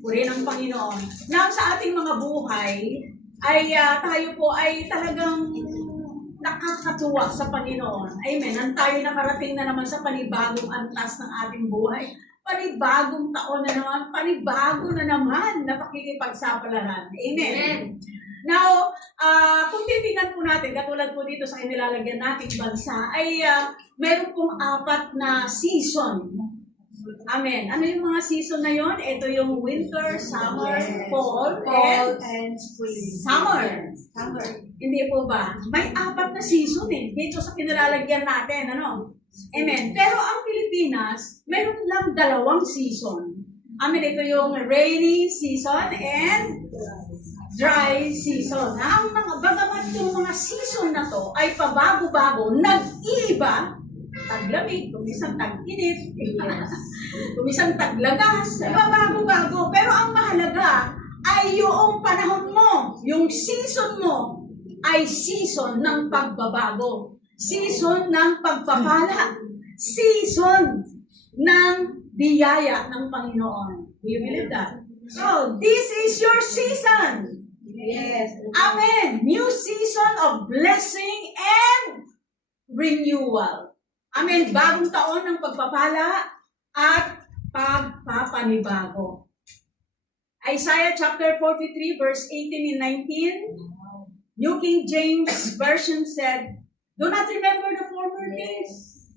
Puri ng Panginoon. Now, sa ating mga buhay, ay tayo po ay talagang nakakatuwa sa Panginoon. Amen. Ang tayo nakarating na naman sa panibagong antas ng ating buhay. Panibagong taon na naman, panibago na naman na pakikipagsapalaran. Amen. Now, kung titingnan po natin, katulad po dito sa inilalagyan nating bansa, ay meron pong 4 na season. Amen. Ano yung mga season na yon? Ito yung winter, summer, fall, and spring. Summer. Hindi po ba? May 4 na season dito sa kinalalagyan natin. Ano? Amen. Pero ang Pilipinas, meron lang 2 season. Amen. Ito yung rainy season and dry season. Ang mga bagamat yung mga season na to ay pabago-bago, nag-iiba, taglamig, kumisang tag-init, kumisang taglagas, pabago-bago. Pero ang mahalaga ay yung panahon mo, yung season mo, ay season ng pagbabago, season ng pagpapala, season ng biyaya ng Panginoon. Do you believe that? So, this is your season. Yes. Amen. New season of blessing and renewal. Amen. Bagong taon ng pagpapala at pagpapanibago. Isaiah chapter 43 verse 18 and 19. New King James Version said, "Do not remember the former days."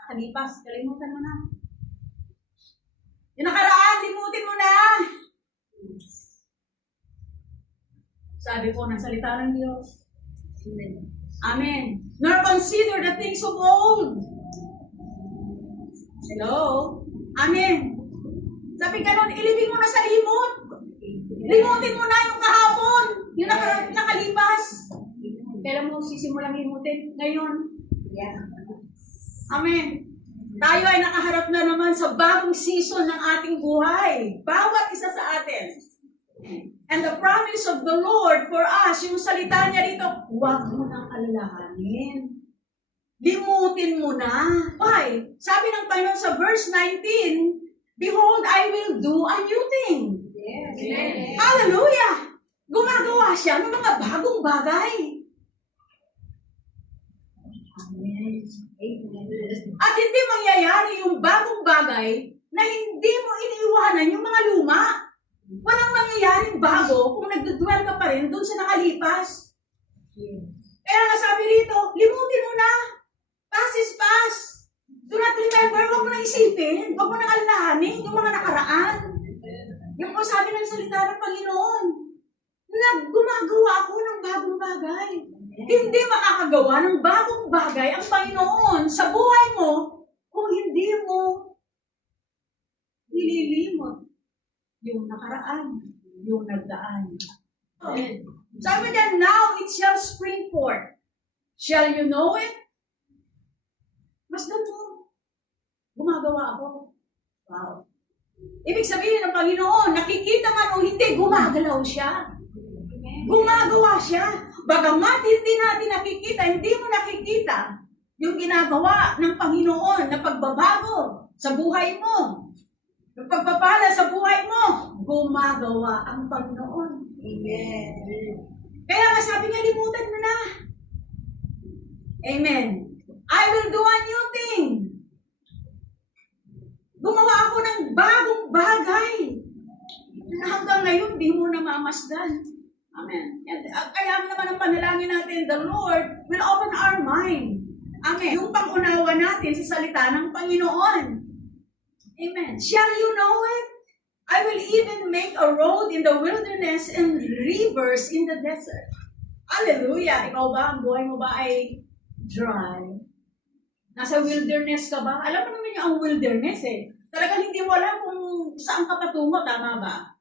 Nakalipas, kalimutan mo na. Yung nakaraan, limutin mo na. Sabi po ng salita ng Diyos. Amen. Amen. Nor consider the things of old. Hello? Amen. Sabi ganun, ilibing mo na sa limot. Limutin mo na yung kahapon. Yung nakalipas. Kailan mo sisimulang limutin? Ngayon. Yeah. Amen. Tayo ay nakaharap na naman sa bagong season ng ating buhay. Bawat isa sa atin. And the promise of the Lord for us, yung salita niya dito, huwag mo nang alalahanin. Limutin mo na. Why? Sabi ng Panginoon sa verse 19, "Behold, I will do a new thing." Yes. Yes. Hallelujah! Gumagawa siya ng mga bagong bagay. At hindi mangyayari yung bagong bagay na hindi mo iniiwanan yung mga luma. Walang mangyayaring bago kung nagdudwell ka pa rin doon sa nakalipas. Kaya nga sabi rito, limutin mo na. Past is past. Do not remember, huwag mo na isipin, huwag mo na alalahanin yung mga nakaraan. Yung po sabi ng salita ng Panginoon, gumagawa ako ng bagong bagay. Hindi makakagawa ng bagong bagay ang Panginoon sa buhay mo kung hindi mo nililimot yung nakaraan, yung nagdaan. Sabi niya, now it shall spring forth. Shall you know it? Masdan mo. Gumagawa ako. Wow. Ibig sabihin ng Panginoon, nakikita man o hindi, gumagalaw siya. Gumagawa siya. Bagamat hindi natin nakikita, hindi mo nakikita yung ginagawa ng Panginoon na pagbabago sa buhay mo. Yung pagpapala sa buhay mo, gumagawa ang Panginoon. Amen. Kaya nga sabi niya, limutan mo na. Amen. I will do a new thing. Gumawa ako ng bagong bagay. Hanggang ngayon, di mo na mamasdan. Amen. Kaya naman ang panalangin natin, the Lord will open our mind. Amen. Yung pangunawa natin sa salita ng Panginoon. Amen. Shall you know it? I will even make a road in the wilderness and rivers in the desert. Hallelujah! Ikaw ba, ang buhay mo ba ay dry? Nasa wilderness ka ba? Alam mo naman yung ang wilderness eh. Talagang hindi mo alam kung saan ka patungo, tama ba?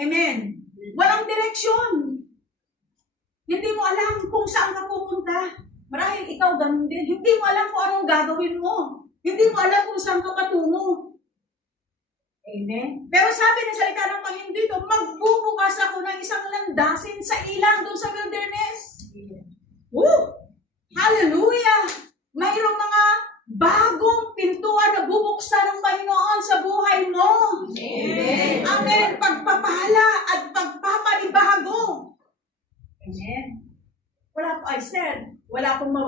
Amen. Walang direksyon. Hindi mo alam kung saan ka pupunta. Marahil ikaw ganun din. Hindi mo alam kung anong gagawin mo. Hindi mo alam kung saan ka patungo. Amen. Pero sabi ng salita ng Panginoon dito, magbubukas ako ng isang landasin sa ilang doon sa wilderness. Woo! Hallelujah! Mayroong mga bagong pintuan na bubuksan ng Panginoon sa buhay mo. Amen. Ang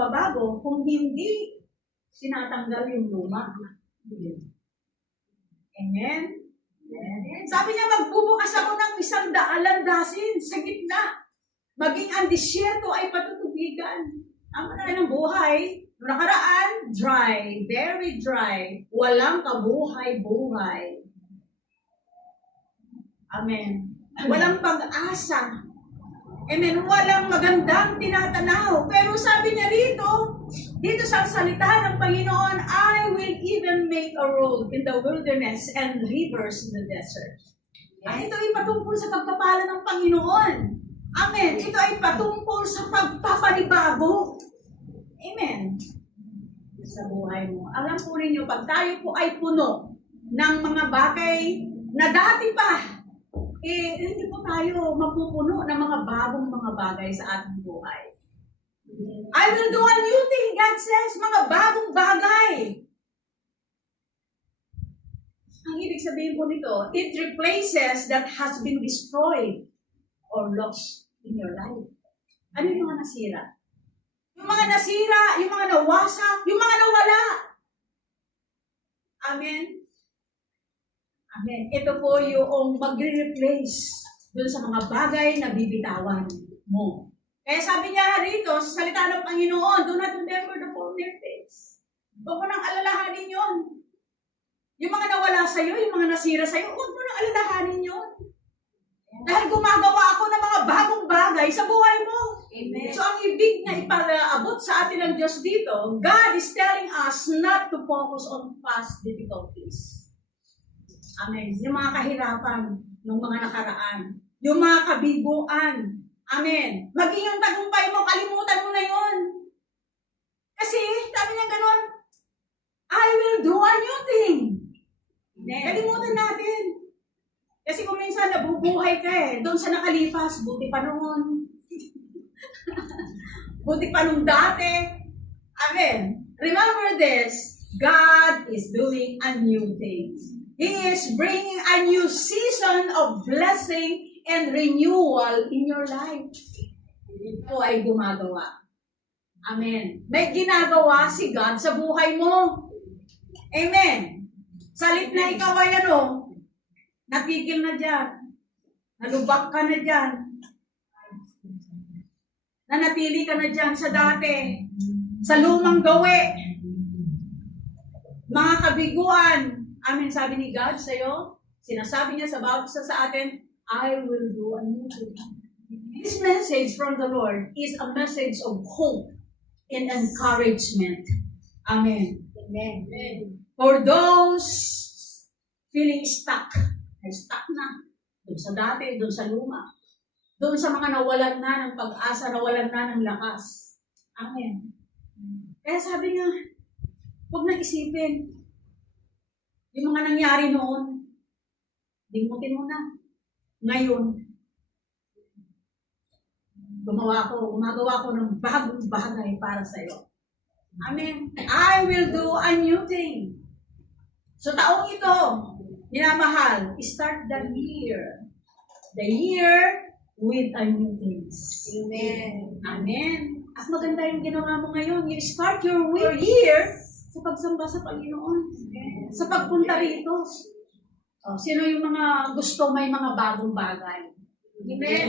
magbabago kung hindi tinatanggal yung luma. Amen? Sabi niya, magbubukas ako ng 100 landasin sa gitna. Maging ang disyerto ay patutubigan. Ang mga ng buhay, noong nakaraan, dry, very dry. Walang kabuhay-buhay. Amen. Walang pag-asa. Amen. Walang magandang tinatanaw. Pero sabi niya dito sa salita ng Panginoon, I will even make a road in the wilderness and rivers in the desert. At ito ay patungkol sa pagpapala ng Panginoon. Amen. Ito ay patungkol sa pagpapanibago. Amen. Sa buhay mo. Alam po ninyo, pag tayo po ay puno ng mga bagay na dati pa, hindi po tayo mapupuno ng mga bagong mga bagay sa ating buhay. I will do a new thing, God says, mga bagong bagay. Ang ibig sabihin po nito, it replaces that has been destroyed or lost in your life. Ano yung mga nasira? Yung mga nasira, yung mga nawasak, yung mga nawala. Amen? Amen. Ito po yung magre-replace dun sa mga bagay na bibitawan mo. Kaya sabi niya rito, sa salita ng Panginoon, do not remember the former things. Huwag mo nang alalahanin yun. Yung mga nawala sa'yo, yung mga nasira sa'yo, huwag mo nang alalahanin yun. Dahil gumagawa ako ng mga bagong bagay sa buhay mo. Amen. So ang ibig na ipaabot sa atin ng Diyos dito, God is telling us not to focus on past difficulties. Amen. Yung mga kahirapan ng mga nakaraan. Yung mga kabiguan. Amen. Maging yung tagumpay mo, kalimutan mo na yun. Kasi, sabi niya ganun, I will do a new thing. Kalimutan natin. Kasi kung minsan nabubuhay ka doon sa nakalipas, buti pa noon. Buti pa nung dati. Amen. Remember this, God is doing a new thing. He is bringing a new season of blessing and renewal in your life. Ito ay gumagawa. Amen. May ginagawa si God sa buhay mo. Amen. Salit na ikaw ay natigil na dyan. Nalubak ka na dyan. Nanatili ka na dyan sa dati. Sa lumang gawi. Mga kabiguan. Amen. Sabi ni God sa'yo, sinasabi niya sa bawat isa sa atin, I will do a new thing. This message from the Lord is a message of hope and encouragement. Amen. Amen. For those feeling stuck, ay stuck na. Doon sa dati, doon sa luma. Doon sa mga nawalan na ng pag-asa, nawalan na ng lakas. Amen. Kaya sabi niya, huwag na isipin. Yung mga nangyari noon, limutin mo na. Ngayon, gumagawa ko ng bagong bagay para sa iyo. Amen. I will do a new thing. So taong ito, minamahal, start the year. The year with a new things. Amen. Amen. At maganda yung ginawa mo ngayon. You start your year sa pagsamba sa Panginoon. Sa pagpunta rito. Sino yung mga gusto may mga bagong bagay? Amen.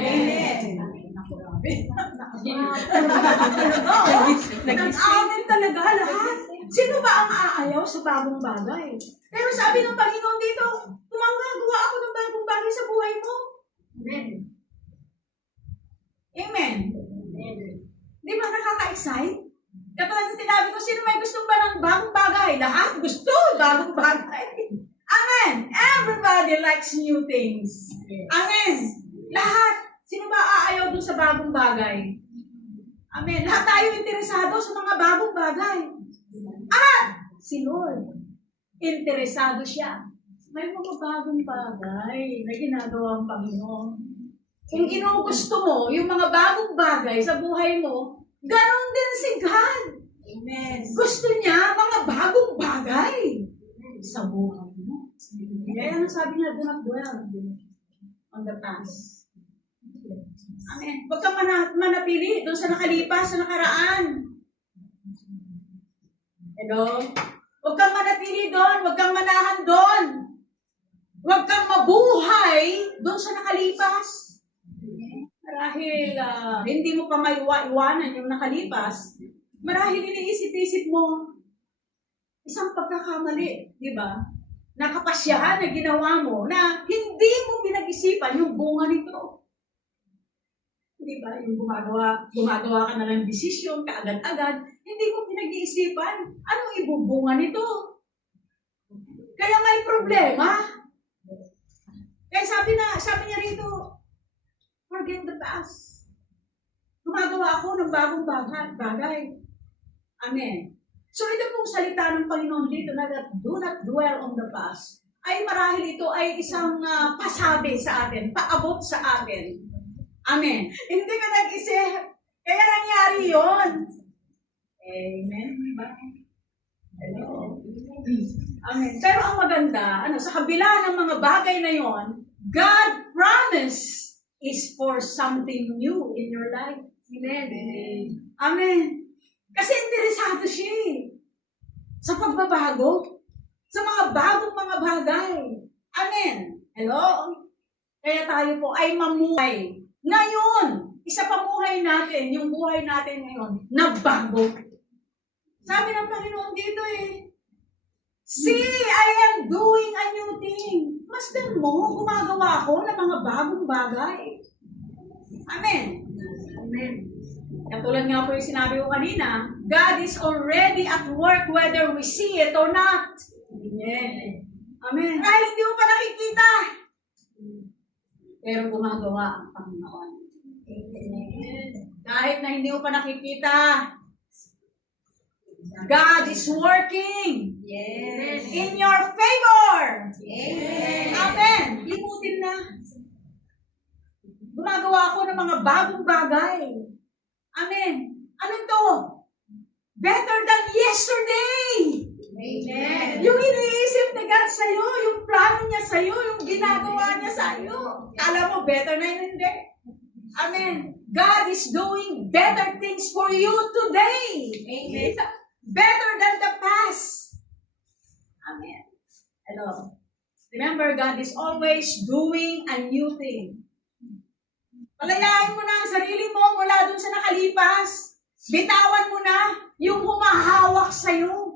Nag-amen talaga lahat. Sino ba ang aayaw sa bagong bagay? Pero sabi ng Panginoon dito, gumagawa ako ng bagong bagay sa buhay mo. Amen. Amen. Di ba nakaka-excite? Kapag sinabi ko, sino may gusto ba ng bagong bagay? Lahat gusto bagong bagay. Amen. Everybody likes new things. Amen. Lahat. Sino ba aayaw dun sa bagong bagay? Amen. Lahat tayo interesado sa mga bagong bagay. At si Lord, interesado siya. May mga bagong bagay na ginagawa ang Panginoon. Kung ginugusto mo yung mga bagong bagay sa buhay mo, ganon din si God. Amen. Gusto niya mga bagong bagay sa buhay mo. Kaya ang sabi niya, do not dwell on the past. Amen. Huwag kang manatili doon sa nakalipas, sa nakaraan. Hello? Huwag kang manatili doon. Huwag kang manahan doon. Huwag kang mabuhay doon sa nakalipas. Marahil hindi mo pa maiwanan yung nakalipas. Marahil iniisip-isip mo, isang pagkakamali, di ba? Nakapasyahan na ginawa mo na hindi mo pinag-isipan yung bunga nito. Di ba? Yung gumagawa ka na ng desisyon, kaagad-agad, hindi mo pinag-iisipan. Anong ibubunga nito? Kaya may problema. Kaya sabi niya rito, forget the past. Gumagawa ako ng bagong bagay. Amen. So ito pong salita ng Panginoon dito na do not dwell on the past, ay marahil ito ay isang pasabi sa atin, paabot sa atin. Amen. Hindi ka nag-isip, kaya nangyari yon. Amen. Hello. Amen. Pero ang maganda, sa kabila ng mga bagay na yon, God promise is for something new in your life. Amen. Amen. Kasi interesado siya sa pagbabago, sa mga bagong mga bagay. Amen. Hello? Kaya tayo po ay mamuhay. Ngayon, isa pamuhay natin, yung buhay natin ngayon, na bago. Sabi ng Panginoon dito see, I am doing a new thing. Masdan mo, gumagawa ako ng mga bagong bagay. Amen. Amen. Katulad nga po yung sinabi ko kanina, God is already at work whether we see it or not. Amen. Amen. Kahit hindi mo pa nakikita, pero gumagawa ang Panginoon. Amen. Kahit na hindi mo pa nakikita, God is working. Yes. In your favor. Yes. Amen. Limutin na. Gumagawa ako ng mga bagong bagay. Amen. Ano to? Better than yesterday. Amen. Yung iniisip ni God sa'yo, yung plano niya sa'yo, yung ginagawa niya sa'yo. Kala mo, better na yun, hindi. Amen. God is doing better things for you today. Amen. Better than the past. Amen. Hello. Remember, God is always doing a new thing. Palayain mo na ang sarili mo mula dun sa nakalipas. Bitawan mo na yung humahawak sa'yo.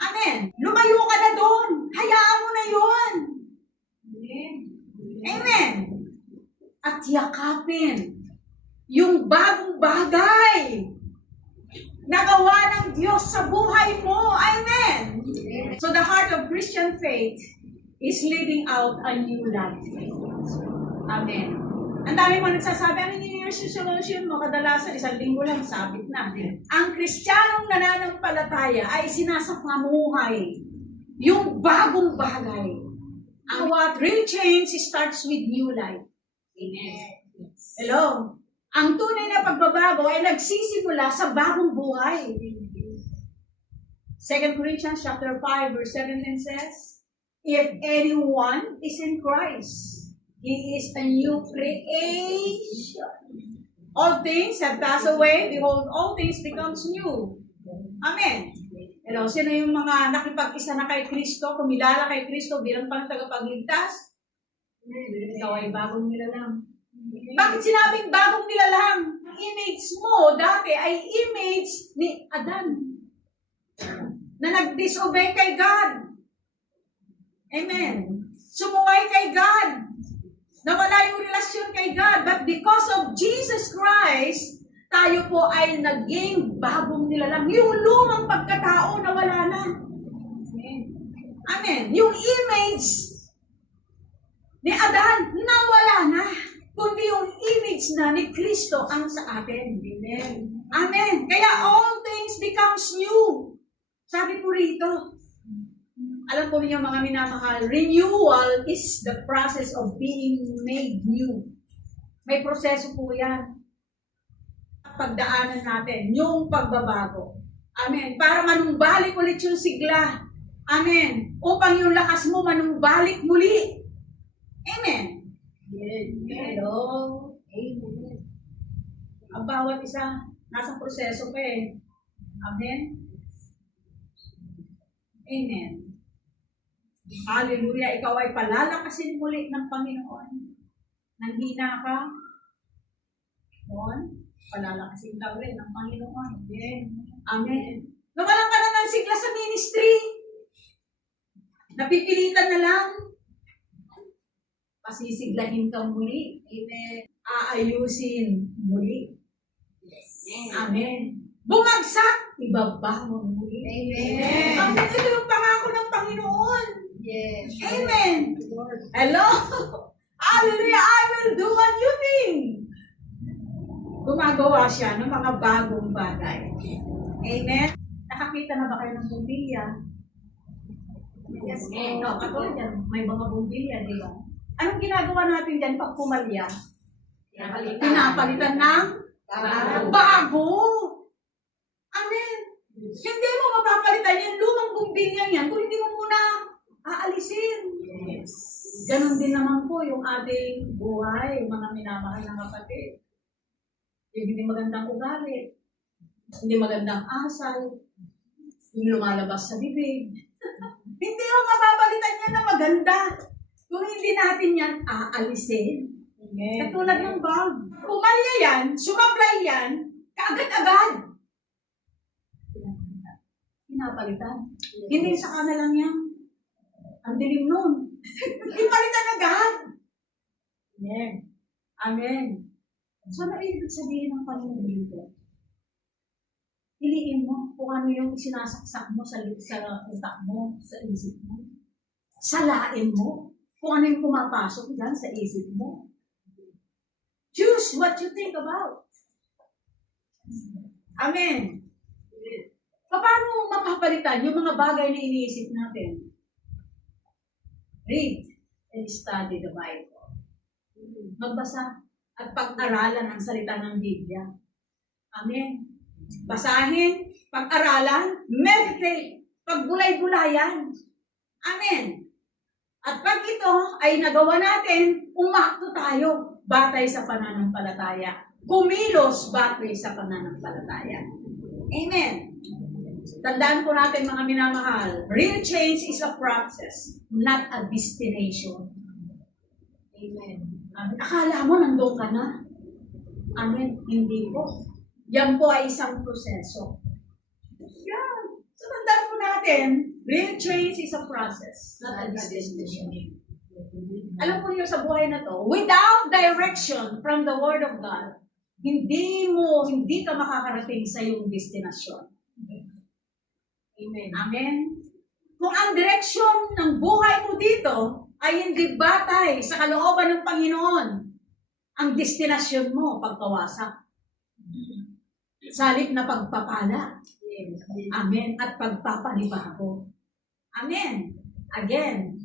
Amen. Lumayo ka na doon. Hayaan mo na yun. Amen. At yakapin yung bagong bagay na gawa ng Diyos sa buhay mo. Amen. So the heart of Christian faith is living out a new life. Amen. Ang dami mo nagsasabi, ano yung New Year's resolution mo? Kadalasan, 1 linggo lang, sabit na. Ang Kristiyanong nananampalataya ay sinasapamuhay yung bagong bagay. Ang what real change starts with new life. Amen. Hello? Ang tunay na pagbabago ay nagsisimula sa bagong buhay. 2 Corinthians chapter 5 verse 17 says, if anyone is in Christ, he is a new creation. All things have passed away. Behold, all things becomes new. Amen. Hello, sino yung mga nakipag-isa na kay Kristo, kumilala kay Kristo bilang pang tagapagligtas? Ikaw ay bagong nilalang. Bakit sinabing bagong nilalang? Ang image mo dati ay image ni Adan na nag-disobey kay God. Amen. Sumuway kay God. Nawala yung relasyon kay God. But because of Jesus Christ, tayo po ay naging bagong nilalang. Yung lumang pagkatao nawala na. Amen. Yung image ni Adan nawala na. Kundi yung image na ni Kristo ang sa atin. Amen. Amen. Kaya all things becomes new. Sabi po rito, alam po niyo mga minamahal, renewal is the process of being made new. May proseso po yan. Pagdaanan natin, yung pagbabago. Amen. Para manumbalik ulit yung sigla. Amen. Upang yung lakas mo manumbalik muli. Amen. Hello. Amen. Ang bawat isa, nasa proseso pa eh. Amen. Amen. Hallelujah. Ikaw ay palalakasin muli ng Panginoon. Nanghina ka, noon, palalakasin ka rin ng Panginoon. Amen. Amen. Nawalan ka na ng sigla sa ministry. Napipilitan na lang. Pasisiglahin ka muli. Amen. Aayusin muli. Amen. Bumagsak, ibabangon muli. Amen. Ang ito yung pangako ng Panginoon. Yes. Amen. Hello? Hallelujah. I will do a new thing. Gumagawa siya ng mga bagong bagay. Amen. Nakakita na ba kayo ng bumbilya? Yes. No, ako yan. May mga bumbilya, di ba? Anong ginagawa natin dyan pag pumalya? Pinapalitan ng bago. Amen. Hindi mo mapapalitan yung lumang bumbilya yan kung hindi mo muna aalisin. Yes. Ganon din naman po yung ating buhay, mga minamahal na kapatid. Yung hindi magandang ugali, hindi magandang asal, yung lumalabas sa bibig. Hindi mo mapapalitan yan na maganda kung hindi natin yan aalisin. Katulad ng bulb. Pumalya yan, sumablay yan, kaagad-agad. Pinapalitan. Hindi sa kana lang yan. Ang dilim nun. Ipalitan agad. Amen. Amen. So, ano ibig sabihin ng Panginoon dito? Piliin mo kung ano yung sinasaksak mo sa utak mo, sa isip mo. Salain mo kung ano yung pumapasok dyan sa isip mo. Choose what you think about. Amen. Paano mapapalitan yung mga bagay na iniisip natin? Read and study the Bible. Magbasa at pag-aralan ang salita ng Biblia. Amen. Basahin, pag-aralan, meditate, pagbulay-bulayan. Amen. At pag ito ay nagawa natin, umakto tayo batay sa pananampalataya. Kumilos batay sa pananampalataya. Amen. Tandaan po natin mga minamahal, real change is a process, not a destination. Amen. Akala mo nandun ka na? Amen. Hindi po. Yan po ay isang proseso. Yan. So tandaan po natin, real change is a process, not a destination. Alam po niyo sa buhay na to, without direction from the Word of God, hindi ka makakarating sa iyong destinasyon. Amen. Amen. Kung ang direksyon ng buhay mo dito ay hindi batay sa kalooban ng Panginoon, ang destinasyon mo pagkawasak. Salip na pagpapala. Amen. At pagpapanibago. Amen. Again,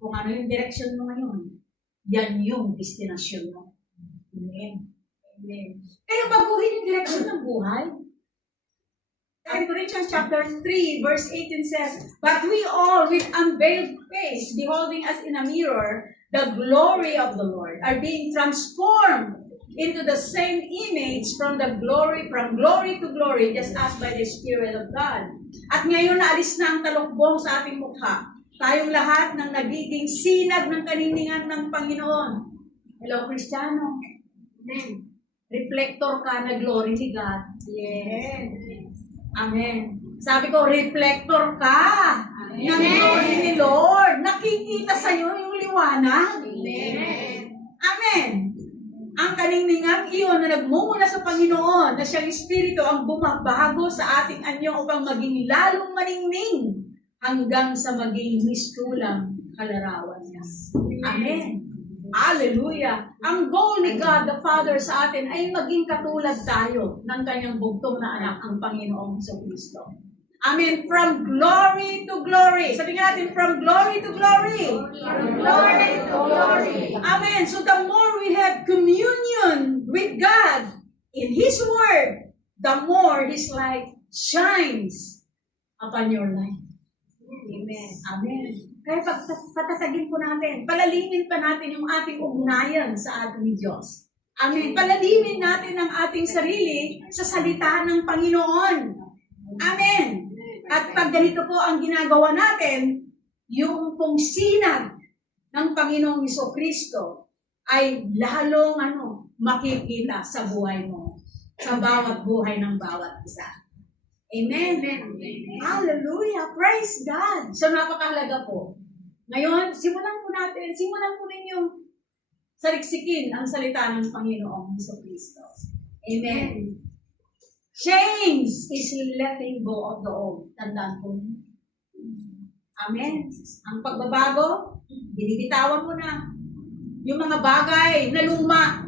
kung ano yung direksyon mo ngayon, yan yung destinasyon mo. Amen. Amen. Kaya baguhin yung direksyon ng buhay. In Corinthians chapter 3, verse 18 says, "But we all with unveiled face, beholding as in a mirror the glory of the Lord, are being transformed into the same image from glory to glory, just as by the Spirit of God." At ngayon naalis na ang talukbong sa ating mukha. Tayong lahat ng nagiging sinag ng kaniningan ng Panginoon. Hello, Kristiyano. Amen. Reflector ka na glory ni God. Yes. Amen. Sabi ko, reflector ka ng glory ni Lord. Nakikita sa'yo yung liwanag. Amen. Amen. Ang kaningingang iyon na nagmumula sa Panginoon, na siyang Espiritu ang bumabago sa ating anyo upang maging lalong maningning hanggang sa maging mistulang kalarawan niya. Amen. Hallelujah. Ang goal ni God the Father sa atin ay maging katulad tayo ng kanyang bugtong na anak, ang Panginoong Kristo. Amen. From glory to glory. Sabi nga natin, from glory to glory. From glory to glory. Amen. So the more we have communion with God in His Word, the more His light shines upon your life. Amen. Amen. Kaya patatagin po natin, palalimin pa natin yung ating ugnayan sa ating Diyos. Amen. Palalimin natin ang ating sarili sa salita ng Panginoon. Amen. At pag ganito po ang ginagawa natin, yung pong sinag ng Panginoong Jesucristo ay lalong makikita sa buhay mo, sa bawat buhay ng bawat isa. Amen. Hallelujah. Praise God. So napakahalaga po. Ngayon, simulan po ninyong saliksikin ang salita ng Panginoong Jesucristo. Amen. Change is letting go of the old. Tandaan po. Amen. Ang pagbabago, binibitawan mo na. Yung mga bagay na luma.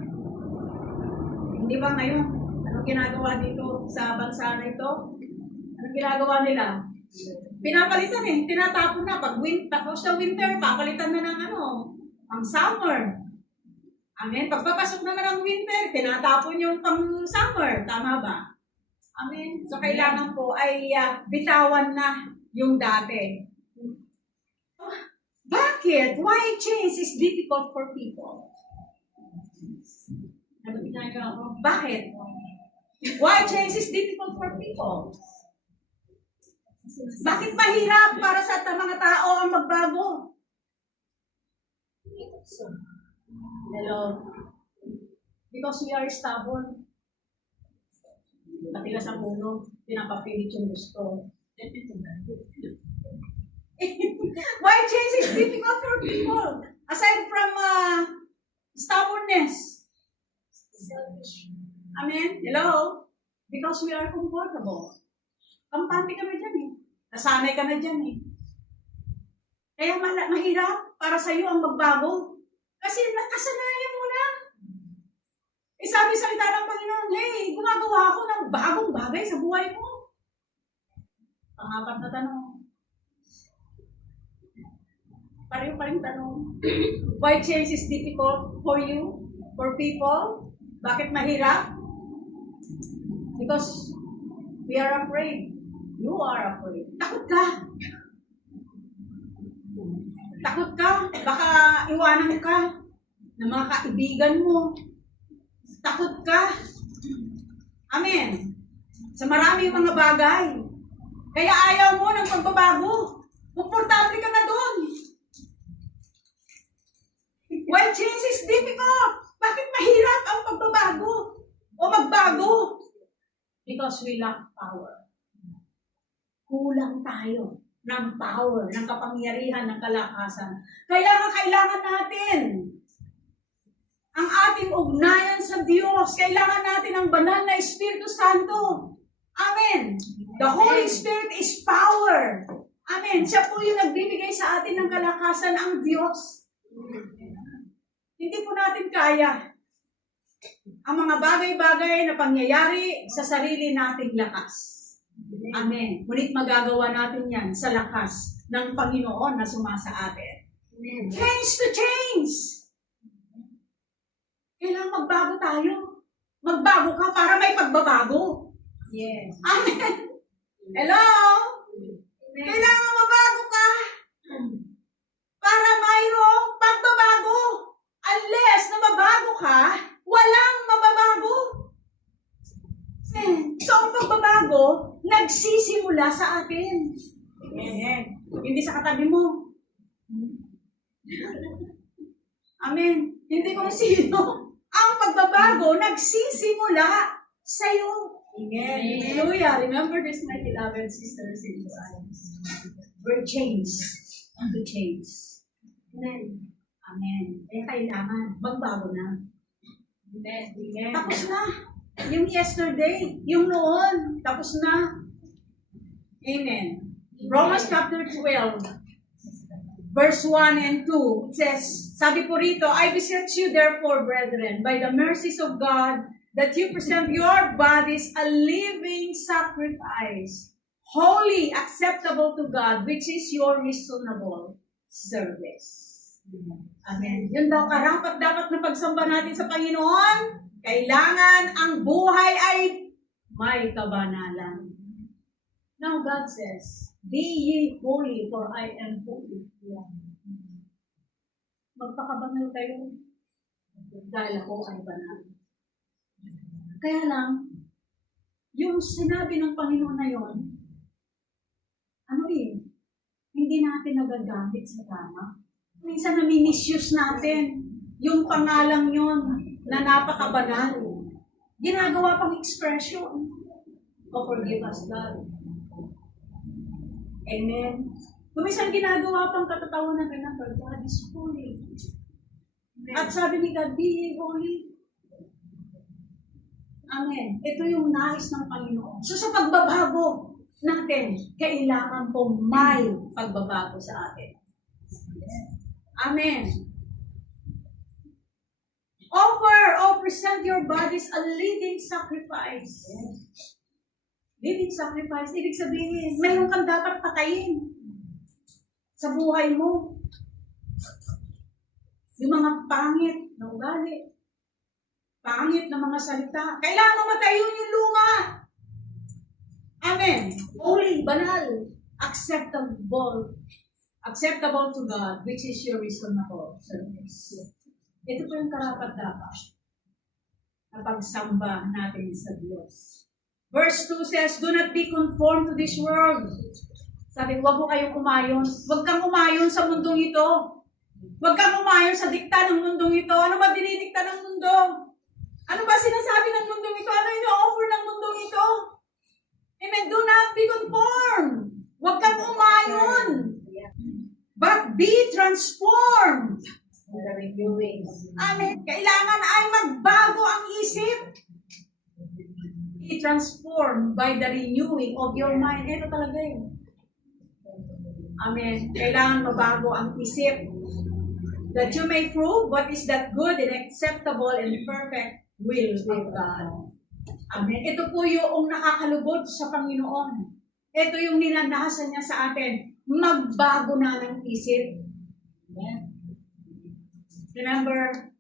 Hindi ba ngayon? Anong ginagawa dito sa bansa na ito? Anong ginagawa nila? Pinapalitan tinatapon na. Tapos sa winter, papalitan na ng ang summer. Amen. Pagpapasok naman ng winter, tinatapon yung pang summer. Tama ba? Amen. So, kailangan po ay bitawan na yung dati. Bakit? Why change is difficult for people? Bakit? Why change is difficult for people? Bakit mahirap para sa mga tao ang magbago? Hello? Because we are stubborn. Pati sa puno, pinapapilit yung gusto. Why change is difficult for people? Aside from stubbornness. Amen? Hello? Because we are comfortable. Kampante ka na dyan Nasanay ka na dyan Kaya mahirap para sa iyo ang magbago. Kasi nakasanayan mo na. Sabi sa salita ng Panginoon, hey, gumagawa ako ng bagong bagay sa buhay mo. Pangapat na tanong. Pareho pa rin tanong. Why change is difficult for you, for people? Bakit mahirap? Because we are afraid. You are afraid. Takot ka. Takot ka. Baka iwanan ka ng mga kaibigan mo. Takot ka. Amen. Sa maraming mga bagay. Kaya ayaw mo ng pagbabago. Komportable ka na doon. Why change is difficult? Bakit mahirap ang pagbabago? O magbago? Because we lack power. Kulang tayo ng power, ng kapangyarihan, ng kalakasan. Kaya kailangan natin ang ating ugnayan sa Diyos. Kailangan natin ang banal na Espiritu Santo. Amen. The Holy Spirit is power. Amen. Siya po yung nagbibigay sa atin ng kalakasan, ang Diyos. Hindi po natin kaya ang mga bagay-bagay na pangyayari sa sarili nating lakas. Amen. Ngunit magagawa natin yan sa lakas ng Panginoon na sumasa atin. Change to change. Kailangan magbago tayo. Magbago ka para may pagbabago. Yes. Amen. Hello? Kailangan mabago ka para mayroong pagbabago. Unless na mabago ka, walang mababago. So, ang pagbabago, nagsisimula sa atin. Amen. Hindi sa katabi mo. Amen. Hindi kung sino. Ang pagbabago, nagsisimula sa'yo. Amen. Hallelujah. Remember this, my beloved sisters in Christ. We're changed unto change. Amen. Amen. Kaya kailangan, magbago na. Amen. Tapos na. Yung yesterday, yung noon, tapos na. Amen. Romans chapter 12, verse 1 and 2, it says, sabi po rito, I beseech you therefore, brethren, by the mercies of God, that you present your bodies a living sacrifice, holy, acceptable to God, which is your reasonable service. Amen. Yun daw karapat-dapat na pagsamba natin sa Panginoon. Kailangan ang buhay ay may kabanalan. Now God says, be ye holy, for I am holy. Magpakabanal kayo dahil ako ay banal. Kaya lang, yung sinabi ng Panginoon na yon, hindi natin nagagamit sa tama. Minsan nami-misuse natin yung pangalang yon na napakabanal. Ginagawa pang expression. Oh, forgive us, God. Amen. Kung minsan ginagawa pang katatawanan, remember, God is holy. At sabi ni God, be ye holy. Amen. Ito yung nais ng Panginoon. So sa pagbabago natin, kailangan po may pagbabago sa atin. Amen. Offer or present your bodies a living sacrifice. Living sacrifice, ibig sabihin, mayroon kang dapat patayin sa buhay mo. Yung mga pangit na ugali, pangit na mga salita, kailangan mamatayin yung luma. Amen. Holy, banal, acceptable to God, which is your reasonable service. Ito po yung karapat-dapat na pagsamba natin sa Diyos. Verse 2 says, do not be conformed to this world. Sabi, huwag mo kayong umayon. Huwag kang umayon sa mundong ito. Huwag kang umayon sa dikta ng mundong ito. Ano ba dinidikta ng mundo? Ano ba sinasabi ng mundong ito? Ano ino-offer ng mundong ito? Amen. Do not be conformed. Huwag kang umayon. But be transformed. Amen. Kailangan ay magbago ang isip. Be transformed by the renewing of your mind. Ito talaga yun. Amen. Kailangan mabago ang isip. That you may prove what is that good and acceptable and perfect will of God. Amen. Ito po yung nakakalugod sa Panginoon. Ito yung ninanahasan niya sa atin. Magbago na ng isip. Amen. Remember,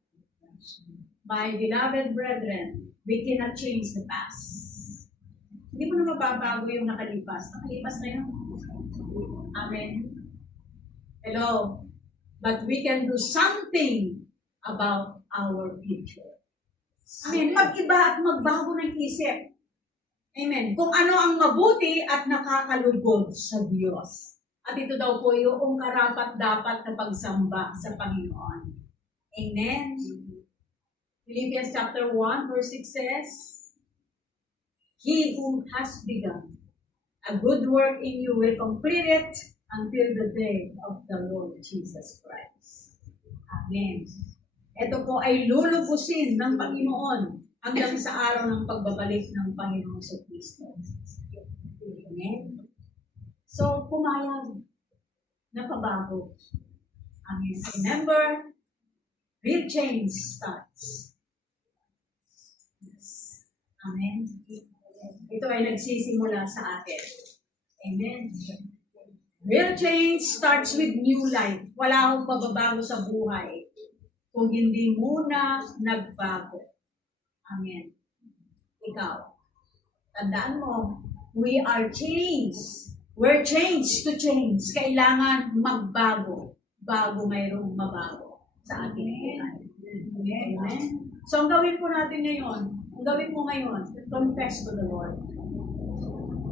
my beloved brethren, we cannot change the past. Hindi mo na mababago yung nakalipas. Nakalipas na yun. Amen. Hello. But we can do something about our future. Amen. Mag-iba at magbago ng isip. Amen. Kung ano ang mabuti at nakakalugod sa Diyos. At ito daw po yung karapat-dapat na pagsamba sa Panginoon. Amen. Philippians chapter 1 verse 6 says, He who has begun a good work in you will complete it until the day of the Lord Jesus Christ. Amen. Ito po ay lulubusin ng Panginoon hanggang sa araw ng pagbabalik ng Panginoon sa Kristo. Amen. So, pumayag na pabago. Amen. Remember, real change starts. Yes. Amen. Ito ay nagsisimula sa atin. Amen. Real change starts with new life. Wala akong pababago sa buhay kung hindi muna nagbago. Amen. Ikaw. Tandaan mo, we are changed. We're changed to change. Kailangan magbago bago mayroong mabago sa ating buhay. Amen. So, ang gawin po natin ngayon, confess to the Lord.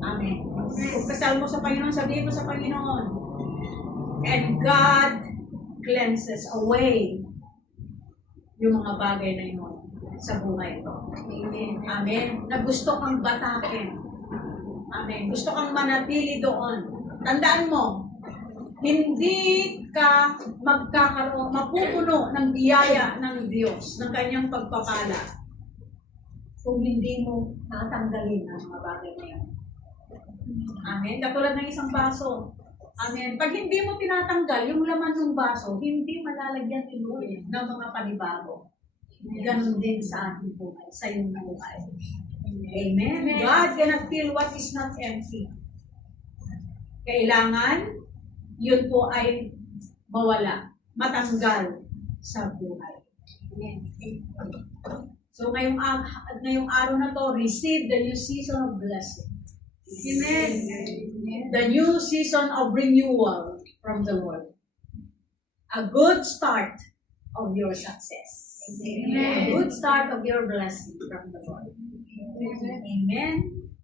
Amen. Pagkasal mo sa Panginoon, sabihin mo sa Panginoon, and God cleanses away yung mga bagay na yun sa buhay ko. Amen. Amen. Na gusto kang batakin. Amen. Gusto kang manatili doon. Tandaan mo, hindi ka mapupuno ng biyaya ng Diyos, ng kanyang pagpapala, kung hindi mo tatanggalin ang mga bagay na yan. Amen. Katulad ng isang baso. Amen. Pag hindi mo tinatanggal yung laman ng baso, hindi malalagyan tinuloy ng mga panibago. Ganon din sa ating buhay, sa iyong buhay. Amen. God cannot fill what is not empty. Kailangan, yun po ay mawala, matanggal sa buhay. So ngayong araw na to, receive the new season of blessing. Amen. The new season of renewal from the Lord. A good start of your success. Amen. A good start of your blessing from the Lord. Amen.